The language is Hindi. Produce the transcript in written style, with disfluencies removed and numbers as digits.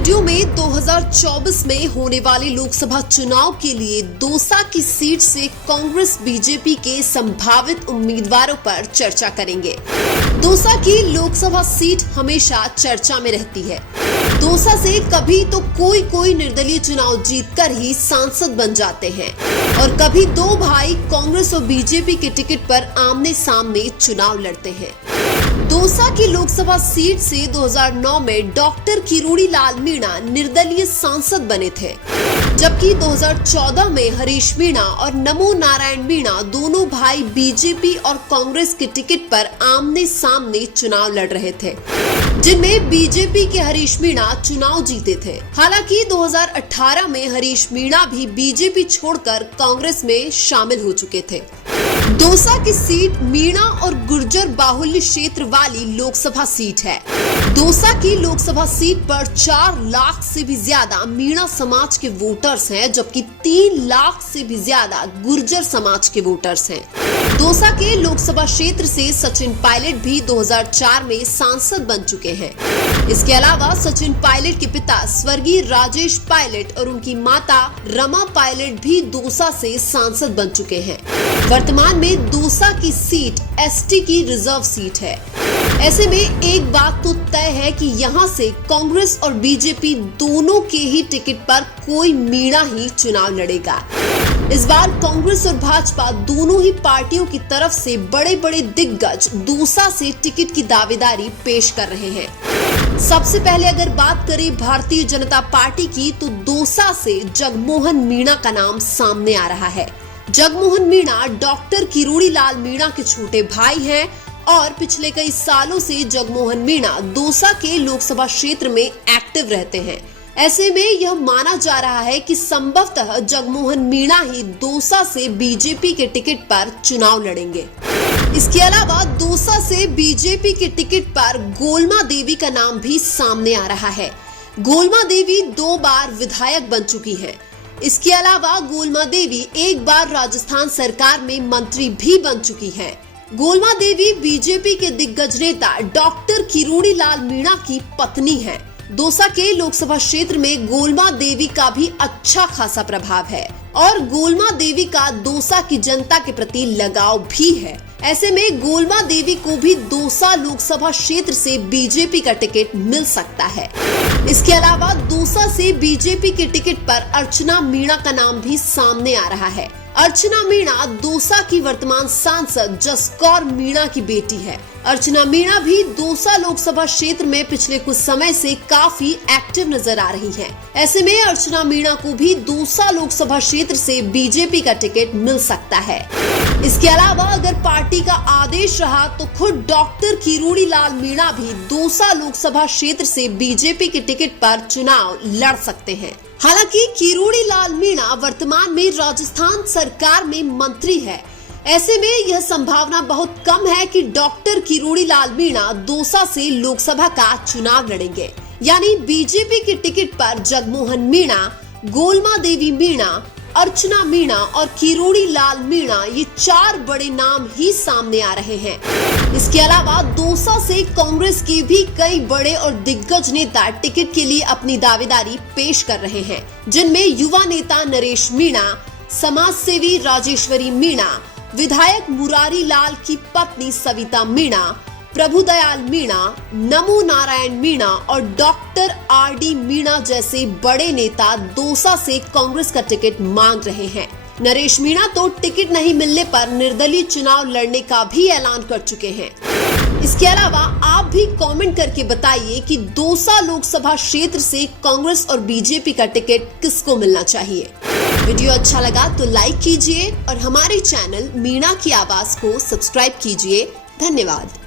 वीडियो में 2024 में होने वाले लोकसभा चुनाव के लिए दौसा की सीट से कांग्रेस बीजेपी के संभावित उम्मीदवारों पर चर्चा करेंगे। दौसा की लोकसभा सीट हमेशा चर्चा में रहती है। दौसा से कभी तो कोई निर्दलीय चुनाव जीतकर ही सांसद बन जाते हैं और कभी दो भाई कांग्रेस और बीजेपी के टिकट पर आमने सामने चुनाव लड़ते हैं। दौसा की लोकसभा सीट से 2009 में डॉक्टर किरोड़ी लाल मीणा निर्दलीय सांसद बने थे, जबकि 2014 में हरीश मीणा और नमो नारायण मीणा दोनों भाई बीजेपी और कांग्रेस के टिकट पर आमने सामने चुनाव लड़ रहे थे, जिनमें बीजेपी के हरीश मीणा चुनाव जीते थे। हालांकि 2018 में हरीश मीणा भी बीजेपी छोड़कर कांग्रेस में शामिल हो चुके थे। दौसा की सीट मीणा और गुर्जर बाहुल्य क्षेत्र वाली लोकसभा सीट है। दौसा की लोकसभा सीट पर 4 लाख से भी ज्यादा मीणा समाज के वोटर्स हैं, जबकि 3 लाख से भी ज्यादा गुर्जर समाज के वोटर्स हैं। दौसा के लोकसभा क्षेत्र से सचिन पायलट भी 2004 में सांसद बन चुके हैं। इसके अलावा सचिन पायलट के पिता स्वर्गीय राजेश पायलट और उनकी माता रमा पायलट भी दौसा से सांसद बन चुके हैं। वर्तमान में दौसा की सीट एसटी की रिजर्व सीट है। ऐसे में एक बात तो तय है कि यहाँ से कांग्रेस और बीजेपी दोनों के ही टिकट पर कोई मीणा ही चुनाव लड़ेगा। इस बार कांग्रेस और भाजपा दोनों ही पार्टियों की तरफ से बड़े दिग्गज दौसा से टिकट की दावेदारी पेश कर रहे हैं। सबसे पहले अगर बात करें भारतीय जनता पार्टी की, तो दौसा से जगमोहन मीणा का नाम सामने आ रहा है। जगमोहन मीणा डॉक्टर किरोड़ी लाल मीणा के छोटे भाई हैं और पिछले कई सालों से जगमोहन मीणा दौसा के लोकसभा क्षेत्र में एक्टिव रहते हैं। ऐसे में यह माना जा रहा है कि संभवतः जगमोहन मीणा ही दौसा से बीजेपी के टिकट पर चुनाव लड़ेंगे। इसके अलावा दौसा से बीजेपी के टिकट पर गोलमा देवी का नाम भी सामने आ रहा है। गोलमा देवी 2 बार विधायक बन चुकी हैं। इसके अलावा गोलमा देवी 1 बार राजस्थान सरकार में मंत्री भी बन चुकी हैं। गोलमा देवी बीजेपी के दिग्गज नेता डॉक्टर किरोड़ी लाल मीणा की पत्नी हैं। दौसा के लोकसभा क्षेत्र में गोलमा देवी का भी अच्छा खासा प्रभाव है और गोलमा देवी का दौसा की जनता के प्रति लगाव भी है। ऐसे में गोलमा देवी को भी दौसा लोकसभा क्षेत्र से बीजेपी का टिकट मिल सकता है। इसके अलावा दौसा से बीजेपी के टिकट पर अर्चना मीणा का नाम भी सामने आ रहा है। अर्चना मीणा दौसा की वर्तमान सांसद जसकौर मीणा की बेटी है। अर्चना मीणा भी दौसा लोकसभा क्षेत्र में पिछले कुछ समय से काफी एक्टिव नजर आ रही हैं। ऐसे में अर्चना मीणा को भी दौसा लोकसभा क्षेत्र से बीजेपी का टिकट मिल सकता है। इसके अलावा अगर पार्टी का आदेश रहा तो खुद डॉक्टर किरोड़ी लाल मीणा भी दौसा लोकसभा क्षेत्र से बीजेपी के टिकट पर चुनाव लड़ सकते हैं। हालांकि किरोड़ी लाल मीणा वर्तमान में राजस्थान सरकार में मंत्री है। ऐसे में यह संभावना बहुत कम है कि डॉक्टर किरोड़ी लाल मीणा दौसा से लोकसभा का चुनाव लड़ेंगे। यानी बीजेपी के टिकट पर जगमोहन मीणा, गोलमा देवी मीणा, अर्चना मीणा और किरोड़ी लाल मीणा, ये 4 बड़े नाम ही सामने आ रहे हैं। इसके अलावा दौसा से कांग्रेस के भी कई बड़े और दिग्गज नेता टिकट के लिए अपनी दावेदारी पेश कर रहे हैं, जिनमें युवा नेता नरेश मीणा, समाज सेवी राजेश्वरी मीणा, विधायक मुरारी लाल की पत्नी सविता मीणा, प्रभुदयाल मीणा, नमो नारायण मीणा और डॉक्टर आरडी मीणा जैसे बड़े नेता दौसा से कांग्रेस का टिकट मांग रहे हैं। नरेश मीणा तो टिकट नहीं मिलने पर निर्दलीय चुनाव लड़ने का भी ऐलान कर चुके हैं। इसके अलावा आप भी कमेंट करके बताइए कि दौसा लोकसभा क्षेत्र से कांग्रेस और बीजेपी का टिकट किसको मिलना चाहिए। वीडियो अच्छा लगा तो लाइक कीजिए और हमारे चैनल मीणा की आवाज को सब्सक्राइब कीजिए। धन्यवाद।